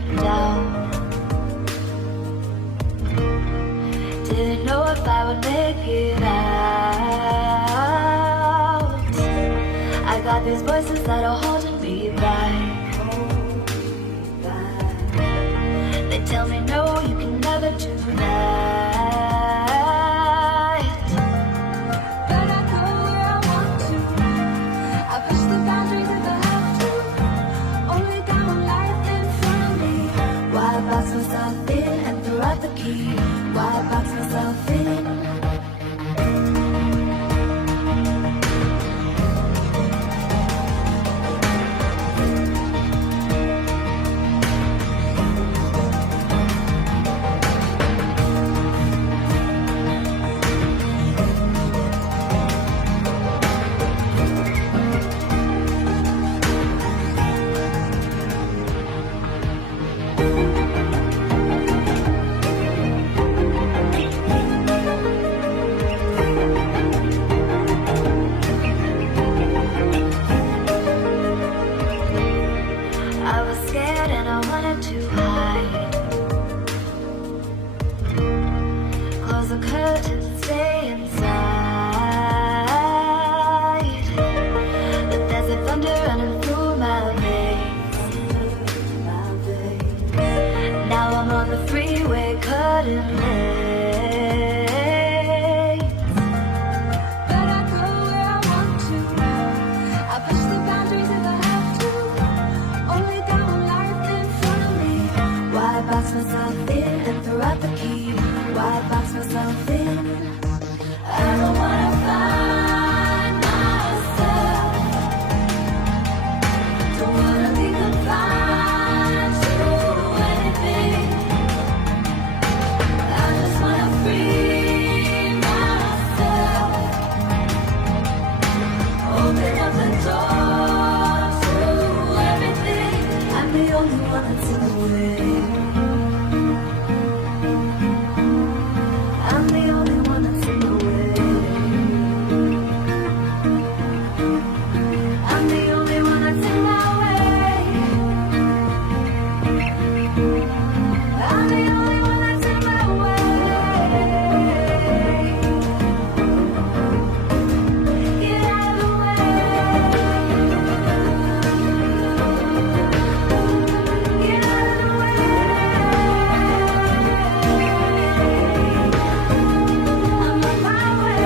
been down. Didn't know if I would make it out. I got these voices that are holding me back. They tell me no, you can never do that. But I go where I want to. I push the boundaries if I have to. Only got one life in front of me. Why box myself in and throw out the key? Why box myself in? I was scared and I wanted to hide. Close the curtains and stay inside. But there's a thunder running through my veins. Now I'm on the freeway cutting lanes. But I go where I want to. I push the boundaries if I have to. Only got one life in front of me. Why box myself in and throw out the key? Why box myself in? I don't wanna find myself. Don't wanna be confined to anything. I just wanna free myself. Open up the door to everything. I'm the only one that's in the way. I'm the only one that's in the way. I'm the only one that's in my way. I'm the only one that's in my way. Get out of the way. Get out of the way. I'm on my way.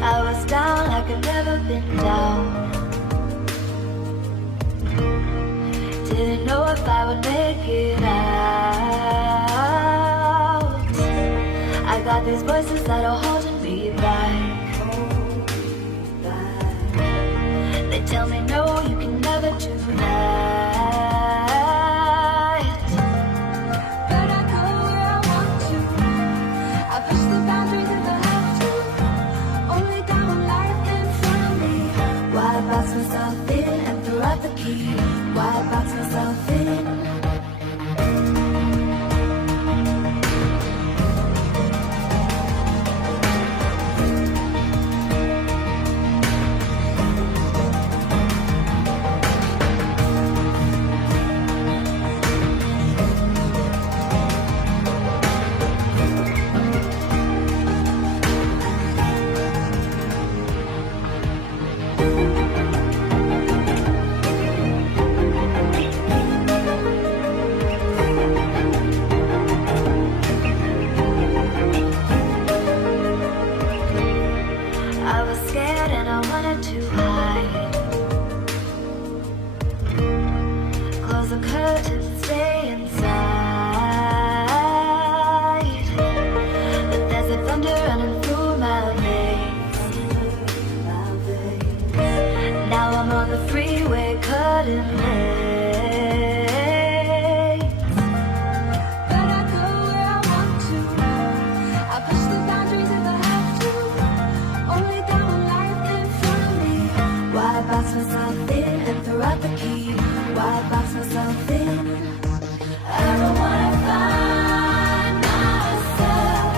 I was down like I'd never been down. Didn't know if I would make it out. I got these voices that are holding me back. They tell me no, you can never do that. But I go where I want to. I push the boundaries if I have to. Only got one life in front of me. Why box myself in and throw out the key? Why box myself in? I was scared and I wanted to hide. Close the curtains and stay inside. But there's a thunder running through my veins. Now I'm on the freeway cutting lanes. But I go where I want to. I push the boundaries if I have to. Only got one life in front of me. Why throw out the key. Why box myself in? I don't wanna find myself.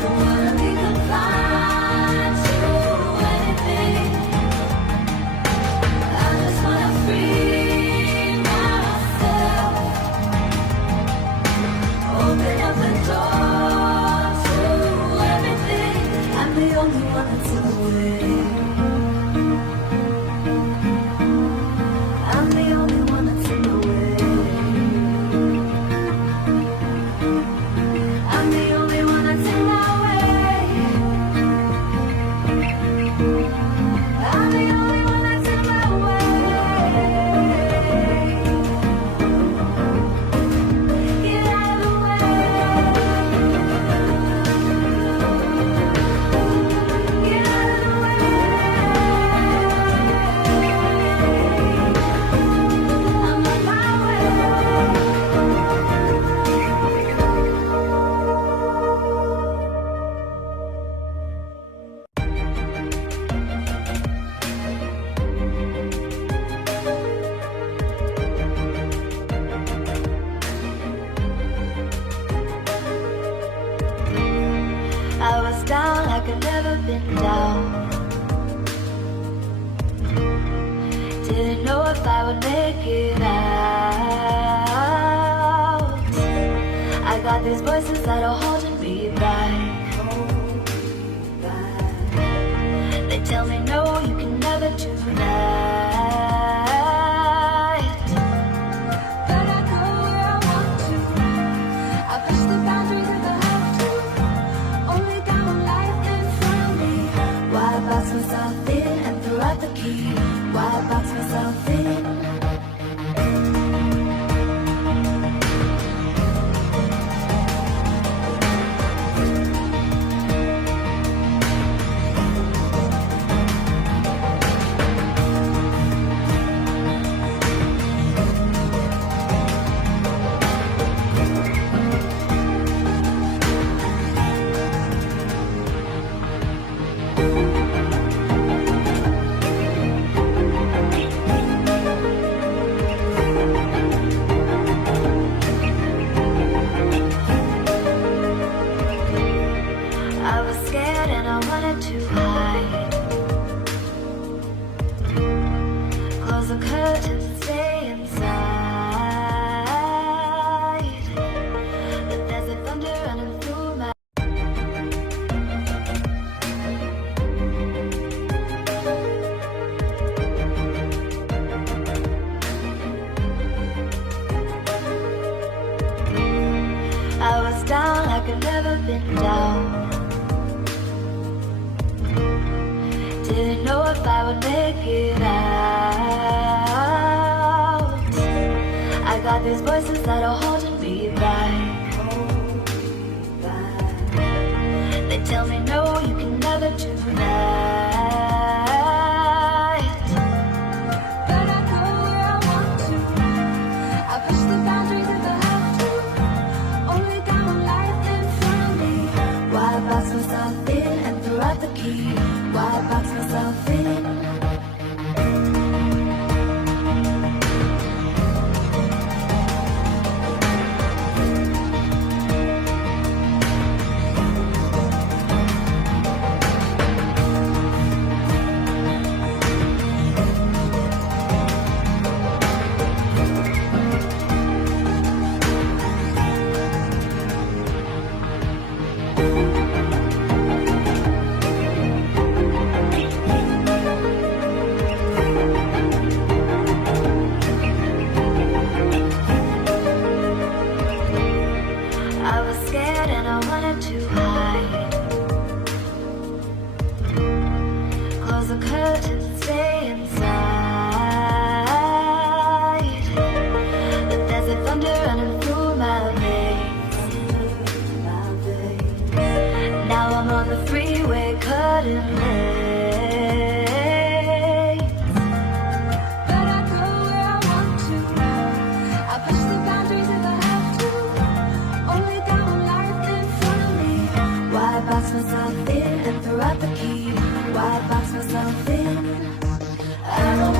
Don't wanna be confined to anything. I just wanna free myself. Open up the door to everything. I'm the only one that's in the way. I'm the only one that's in the way. I'm the only one that's in my way. I'm the only one that's in my way. Get out of the way. Get out of the way. I'm on my way. I was down like I've never been down. Didn't know if I would make it out. I got these voices that are holding me back. They tell me no, you can never do that. But I go where I want to. I push the boundaries if I have to. Only got one life in front of me. Why box myself in and throw out the key? Why box myself in? I was scared and I wanted to hide. Close the curtains and stay inside. But there's a thunder running through my. I was down like I've never been down. Didn't know if I would make it out. I got these voices that are holding me back. They tell me no, you can never do that. But I go where I want to. I push the boundaries if I have to. Only got one life in front of me. Why box myself in and throw out the key? Why box myself in? I was scared and I wanted to hide. Close the curtains and stay inside. But there's a thunder running through my veins. Now I'm on the freeway cutting lanes. But I go where I want to. I push the boundaries if I have to. Only got one life in front of me. Why box myself in and throw out the key? Why box myself in? I I don't